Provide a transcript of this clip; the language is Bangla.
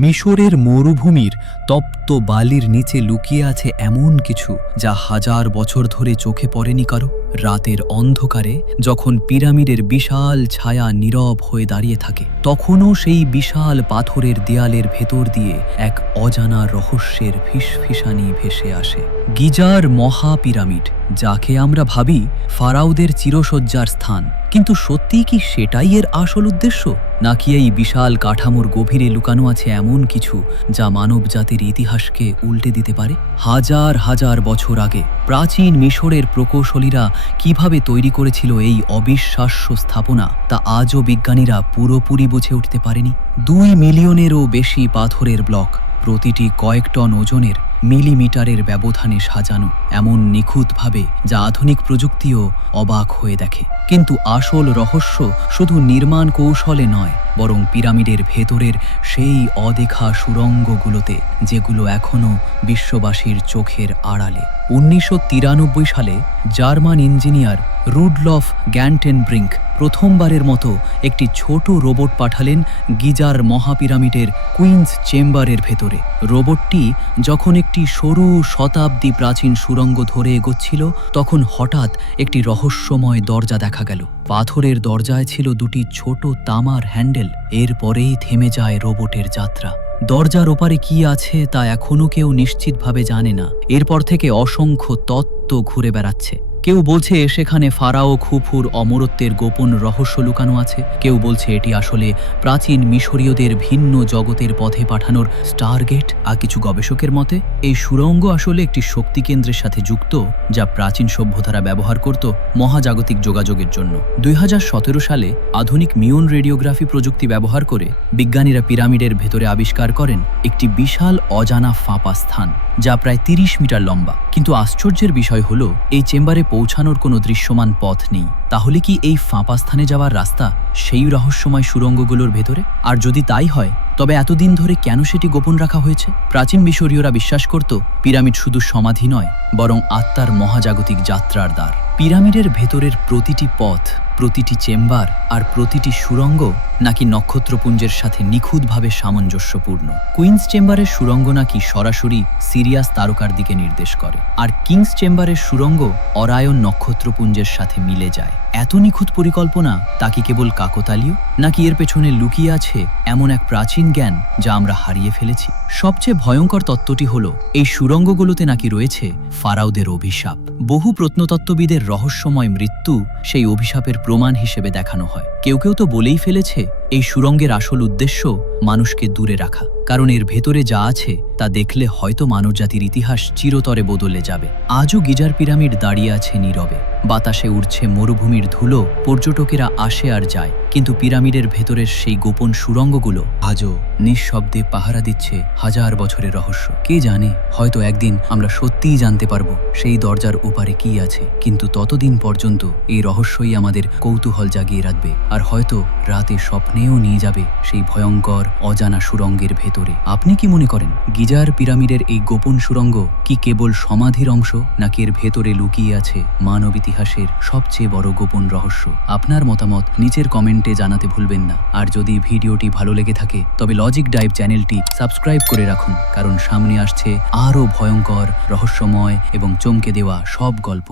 মিশরের মরুভূমির তপ্ত বালির নিচে লুকিয়ে আছে এমন কিছু যা হাজার বছর ধরে চোখে পড়েনি কারও। রাতের অন্ধকারে যখন পিরামিডের বিশাল ছায়া নীরব হয়ে দাঁড়িয়ে থাকে, তখনও সেই বিশাল পাথরের দেয়ালের ভেতর দিয়ে এক অজানা রহস্যের ফিসফিসানি ভেসে আসে। গিজার মহা পিরামিড যাকে আমরা ভাবি ফারাউদের চিরসজ্জার স্থান, কিন্তু সত্যিই কি সেটাই এর আসল উদ্দেশ্য? নাকি এই বিশাল কাঠামোর গভীরে লুকানো আছে এমন কিছু যা মানব জাতির ইতিহাসকে উল্টে দিতে পারে? হাজার হাজার বছর আগে প্রাচীন মিশরের প্রকৌশলীরা কীভাবে তৈরি করেছিল এই অবিশ্বাস্য স্থাপনা তা আজও বিজ্ঞানীরা পুরোপুরি বুঝে উঠতে পারেনি। দুই মিলিয়নেরও বেশি পাথরের ব্লক, প্রতিটি কয়েক টন ওজনের মিলিমিটারের ব্যবধানে সাজানো এমন নিখুঁতভাবে যা আধুনিক প্রযুক্তিও অবাক হয়ে দেখে। কিন্তু আসল রহস্য শুধু নির্মাণ কৌশলে নয়, বরং পিরামিডের ভেতরের সেই অদেখা সুরঙ্গগুলোতে যেগুলো এখনও বিশ্ববাসীর চোখের আড়ালে। উনিশশো তিরানব্বই সালে জার্মান ইঞ্জিনিয়ার রুডলফ গ্যান্টেনব্রিঙ্ক প্রথমবারের মতো একটি ছোট রোবট পাঠালেন গিজার মহাপিরামিডের কুইন্স চেম্বারের ভেতরে। রোবটটি যখন একটি সরু শতাব্দী প্রাচীন সুরঙ্গ ধরে এগোচ্ছিল, তখন হঠাৎ একটি রহস্যময় দরজা দেখা গেল। পাথরের দরজায় ছিল দুটি ছোট তামার হ্যান্ডেল। এরপরেই থেমে যায় রোবটের যাত্রা। দরজার ওপারে কি আছে তা এখনও কেউ নিশ্চিতভাবে জানে না। এরপর থেকে অসংখ্য তত্ত্ব ঘুরে বেড়াচ্ছে। কেউ বলছে সেখানে ফারাও, খুফুর, অমরত্বের গোপন রহস্য লুকানো আছে। কেউ বলছে এটি আসলে প্রাচীন মিশরীয়দের ভিন্ন জগতের পথে পাঠানোর স্টারগেট। আর কিছু গবেষকের মতে, এই সুরঙ্গ আসলে একটি শক্তি কেন্দ্রের সাথে যুক্ত, যা প্রাচীন সভ্যতারা ব্যবহার করত মহাজাগতিক যোগাযোগের জন্য। দুই হাজার সতেরো সালে আধুনিক মিউন রেডিওগ্রাফি প্রযুক্তি ব্যবহার করে বিজ্ঞানীরা পিরামিডের ভেতরে আবিষ্কার করেন একটি বিশাল অজানা ফাঁপা স্থান, যা প্রায় তিরিশ মিটার লম্বা। কিন্তু আশ্চর্যের বিষয় হল, এই চেম্বারে পৌঁছানোর কোনো দৃশ্যমান পথ নেই। তাহলে কি এই ফাঁপা স্থানে যাওয়ার রাস্তা সেই রহস্যময় সুরঙ্গগুলোর ভেতরে? আর যদি তাই হয়, তবে এতদিন ধরে কেন সেটি গোপন রাখা হয়েছে? প্রাচীন মিশরীয়রা বিশ্বাস করত, পিরামিড শুধু সমাধি নয়, বরং আত্মার মহাজাগতিক যাত্রার দ্বার। পিরামিডের ভেতরের প্রতিটি পথ প্রতিটি চেম্বার আর প্রতিটি সুরঙ্গ নাকি নক্ষত্রপুঞ্জের সাথে নিখুঁতভাবে সামঞ্জস্যপূর্ণ। কুইন্স চেম্বারের সুরঙ্গ নাকি সরাসরি সিরিয়াস তারকার দিকে নির্দেশ করে, আর কিংস চেম্বারের সুরঙ্গ অরায়ন নক্ষত্রপুঞ্জের সাথে মিলে যায়। এত নিখুঁত পরিকল্পনা, তা কি কেবল কাকতালীয়? নাকি এর পেছনে লুকিয়ে আছে এমন এক প্রাচীন জ্ঞান যা আমরা হারিয়ে ফেলেছি? সবচেয়ে ভয়ঙ্কর তত্ত্বটি হল, এই সুরঙ্গগুলোতে নাকি রয়েছে ফারাওদের অভিশাপ। বহু প্রত্নতত্ত্ববিদের রহস্যময় মৃত্যু সেই অভিশাপের প্রমাণ হিসেবে দেখানো হয়। কেউ কেউ তো বলেই ফেলেছে। এই সুরঙ্গের আসল উদ্দেশ্য মানুষকে দূরে রাখা। কারণ এর ভেতরে যা আছে, তা দেখলে হয়তো মানবজাতির ইতিহাস চিরতরে বদলে যাবে। আজও গিজার পিরামিড দাঁড়িয়ে আছে নীরবে। বাতাসে উড়ছে মরুভূমির ধুলো, পর্যটকেরা আসে আর যায়। কিন্তু পিরামিডের ভেতরের সেই গোপন সুরঙ্গগুলো আজও নিঃশব্দে পাহারা দিচ্ছে হাজার বছরের রহস্য। কে জানে, হয়তো একদিন আমরা সত্যিই জানতে পারব সেই দরজার ওপারে কি আছে। কিন্তু ততদিন পর্যন্ত এই রহস্যই আমাদের কৌতূহল জাগিয়ে রাখবে। আর হয়তো রাতে স্বপ্নেও নিয়ে যাবে সেই ভয়ঙ্কর, অজানা সুরঙ্গের ভেতরে। আপনি কি মনে করেন, গিজার পিরামিডের এই গোপন সুরঙ্গ কি কেবল সমাধির অংশ, নাকি এর ভেতরে লুকিয়ে আছে মানব ইতিহাসের সবচেয়ে বড় গোপন রহস্য? আপনার মতামত নিচের কমেন্টে জানাতে ভুলবেন না। আর যদি ভিডিওটি ভালো লেগে থাকে, তবে লজিক ডাইভ চ্যানেলটি সাবস্ক্রাইব করে রাখুন, কারণ সামনে আসছে আরও ভয়ঙ্কর, রহস্যময় এবং চমকে দেওয়া সব গল্প।